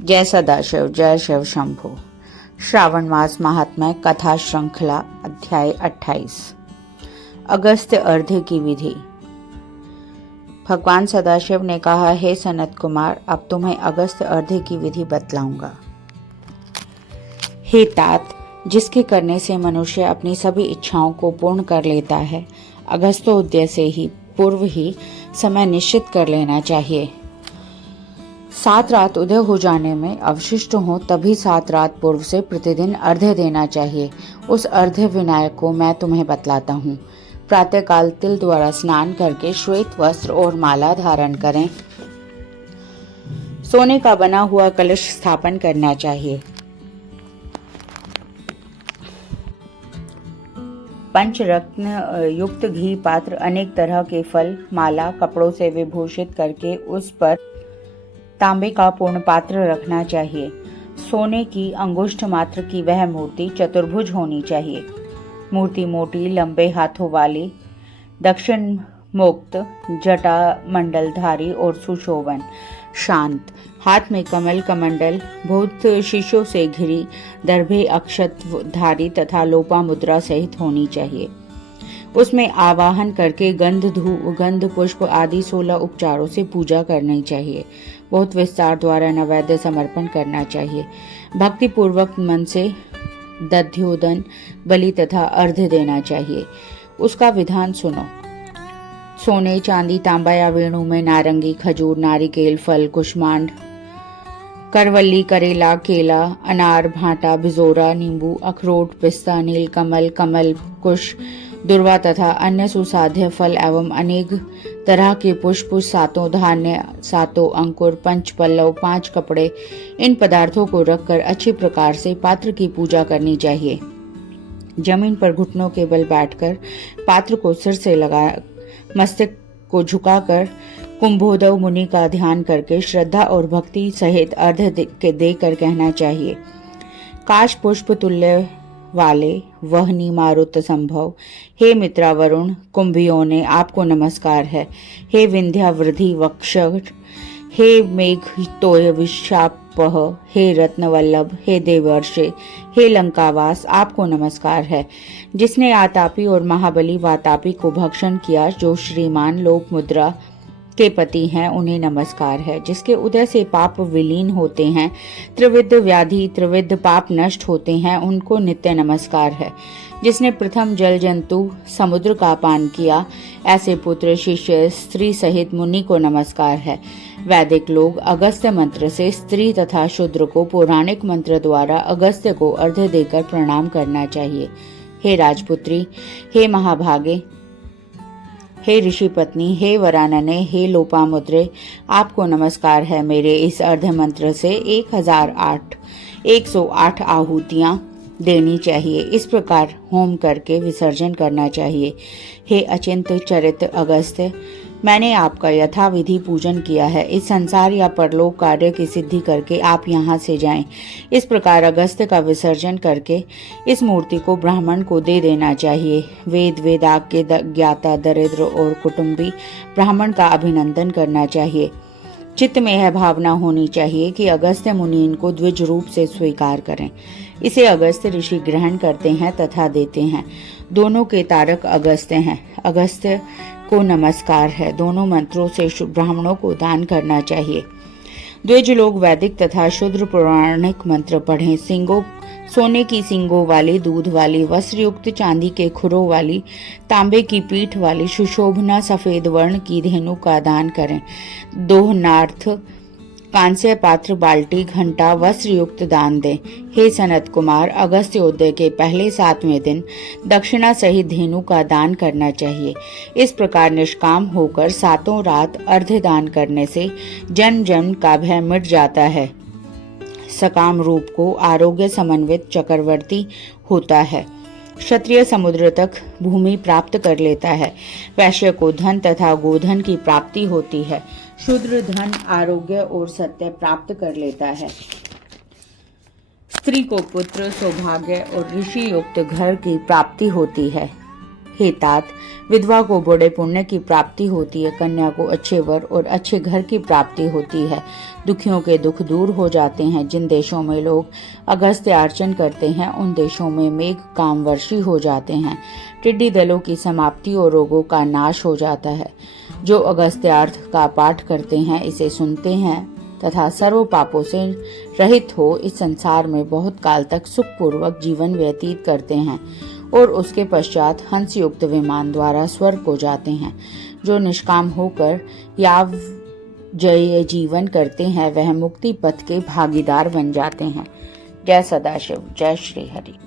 जय सदाशिव, जय शिव शंभो। श्रावण मास महात्म्य कथा श्रृंखला अध्याय 28। अगस्त्य अर्घ्य की विधि। भगवान सदाशिव ने कहा, हे सनत कुमार, अब तुम्हें अगस्त्य अर्घ्य की विधि बतलाऊंगा। हे तात, जिसके करने से मनुष्य अपनी सभी इच्छाओं को पूर्ण कर लेता है, अगस्त्योदय से ही पूर्व ही समय निश्चित कर लेना चाहिए। 7 रात उदय हो जाने में अवशिष्ट हो तभी 7 रात पूर्व से प्रतिदिन अर्घ्य देना चाहिए। उस अर्घ्य विनायक को मैं तुम्हें बतलाता हूँ। प्रातःकाल तिल द्वारा स्नान करके श्वेत वस्त्र और माला धारण करें। सोने का बना हुआ कलश स्थापन करना चाहिए। पंचरत्न युक्त घी पात्र, अनेक तरह के फल, माला कपड़ों से विभूषित करके उस पर तांबे का पूर्ण पात्र रखना चाहिए। सोने की अंगुष्ठ मात्र की वह मूर्ति चतुर्भुज होनी चाहिए। मूर्ति मोटी, लंबे हाथों वाली, दक्षिण मुक्त, जटा मंडलधारी और सुशोभन, शांत, हाथ में कमल कमंडल, भूत शीशों से घिरी, दर्भे अक्षत धारी तथा लोपा मुद्रा सहित होनी चाहिए। उसमें आवाहन करके गंध पुष्प आदि 16 उपचारों से पूजा करनी चाहिए। बहुत विस्तार द्वारा नैवेद्य समर्पण करना चाहिए। भक्ति पूर्वक मन से दध्योदन, बलि तथा अर्घ्य देना चाहिए। उसका विधान सुनो। सोने, चांदी, तांबा या वेणु में नारंगी, खजूर, नारिकेल, फल, कुष्मांड, करवल्ली, करेला, केला, अनार, भांटा, बिजोरा, नींबू, अखरोट, पिस्ता, नीलकमल, कमल, कुश, दुर्वा तथा अन्य सुसाध्य फल एवं अनेक तरह के पुष्प, 7 धान्य, 7 अंकुर, 5 पल्लव, 5 कपड़े, इन पदार्थों को रखकर अच्छी प्रकार से पात्र की पूजा करनी चाहिए। जमीन पर घुटनों के बल बैठकर पात्र को सिर से लगा मस्तक को झुकाकर कुंभोदव मुनि का ध्यान करके श्रद्धा और भक्ति सहित अर्घ्य देकर कहना चाहिए। काश पुष्प तुल्य वाले वहनी मारुत संभव, हे मित्रा वरुण, कुंभियों ने आपको नमस्कार है। हे विंध्यावृधि वक्ष, हे मेघ तोय विशापह, हे रत्नवल्लभ, हे देवर्षे, हे लंकावास, आपको नमस्कार है। जिसने आतापी और महाबली वातापी को भक्षण किया, जो श्रीमान लोक मुद्रा के पति हैं, उन्हें नमस्कार है। जिसके उदय से पाप विलीन होते हैं, त्रिविध व्याधि त्रिविध पाप नष्ट होते हैं, उनको नित्य नमस्कार है। जिसने प्रथम जल जंतु समुद्र का पान किया, ऐसे पुत्र शिष्य स्त्री सहित मुनि को नमस्कार है। वैदिक लोग अगस्त्य मंत्र से स्त्री तथा शूद्र को पौराणिक मंत्र द्वारा अगस्त्य को अर्घ्य देकर प्रणाम करना चाहिए। हे राजपुत्री, हे महाभागे, हे ऋषि पत्नी, हे वरानने, हे लोपामुद्रे, आपको नमस्कार है। मेरे इस अर्घ्य मंत्र से 108 आहुतियां देनी चाहिए। इस प्रकार होम करके विसर्जन करना चाहिए। हे अचिंत चरित अगस्त्य, मैंने आपका यथाविधि पूजन किया है। इस संसार या परलोक कार्य की सिद्धि करके आप यहाँ से जाएं। इस प्रकार अगस्त्य का विसर्जन करके इस मूर्ति को ब्राह्मण को दे देना चाहिए। वेद वेदाग के ज्ञाता, दरिद्र और कुटुंबी ब्राह्मण का अभिनंदन करना चाहिए। चित्त में यह भावना होनी चाहिए कि अगस्त्य मुनि इनको द्विज रूप से स्वीकार करें। इसे अगस्त्य ऋषि ग्रहण करते हैं तथा देते हैं। दोनों के तारक अगस्त्य हैं। अगस्त्य को नमस्कार है। दोनों मंत्रों से ब्राह्मणों को दान करना चाहिए। द्विज लोग वैदिक तथा शूद्र पौराणिक मंत्र पढ़ें। सोने की सींगों वाली, दूध वाली, वस्त्र युक्त, चांदी के खुरों वाली, तांबे की पीठ वाली, सुशोभना सफेद वर्ण की धेनु का दान करें। दोहनार्थ कांस्य पात्र, बाल्टी, घंटा, वस्त्र युक्त दान दें। हे सनत कुमार, अगस्त्योदय के पहले 7वें दिन दक्षिणा सहित धेनु का दान करना चाहिए। इस प्रकार निष्काम होकर 7 रात अर्घ्य दान करने से जन्म जन्म का भय मिट जाता है। सकाम रूप को आरोग्य समन्वित चक्रवर्ती होता है। क्षत्रिय समुद्र तक भूमि प्राप्त कर लेता है। वैश्य को धन तथा गोधन की प्राप्ति होती है। शूद्र धन, आरोग्य और सत्य प्राप्त कर लेता है। स्त्री को पुत्र, सौभाग्य और ऋषि युक्त घर की प्राप्ति होती है। हे तात, विधवा को बड़े पुण्य की प्राप्ति होती है, कन्या को अच्छे वर और अच्छे घर की प्राप्ति होती है, दुखियों के दुख दूर हो जाते हैं। जिन देशों में लोग अगस्त्य अर्चन करते हैं उन देशों में मेघ कामवर्षी हो जाते हैं, टिड्डी दलों की समाप्ति और रोगों का नाश हो जाता है। जो अगस्त्यार्थ का पाठ करते हैं, इसे सुनते हैं तथा सर्व पापों से रहित हो इस संसार में बहुत काल तक सुखपूर्वक जीवन व्यतीत करते हैं और उसके पश्चात हंस युक्त विमान द्वारा स्वर्ग को जाते हैं। जो निष्काम होकर याव जय जीवन करते हैं वह मुक्ति पथ के भागीदार बन जाते हैं। जय सदाशिव, जय श्री हरि।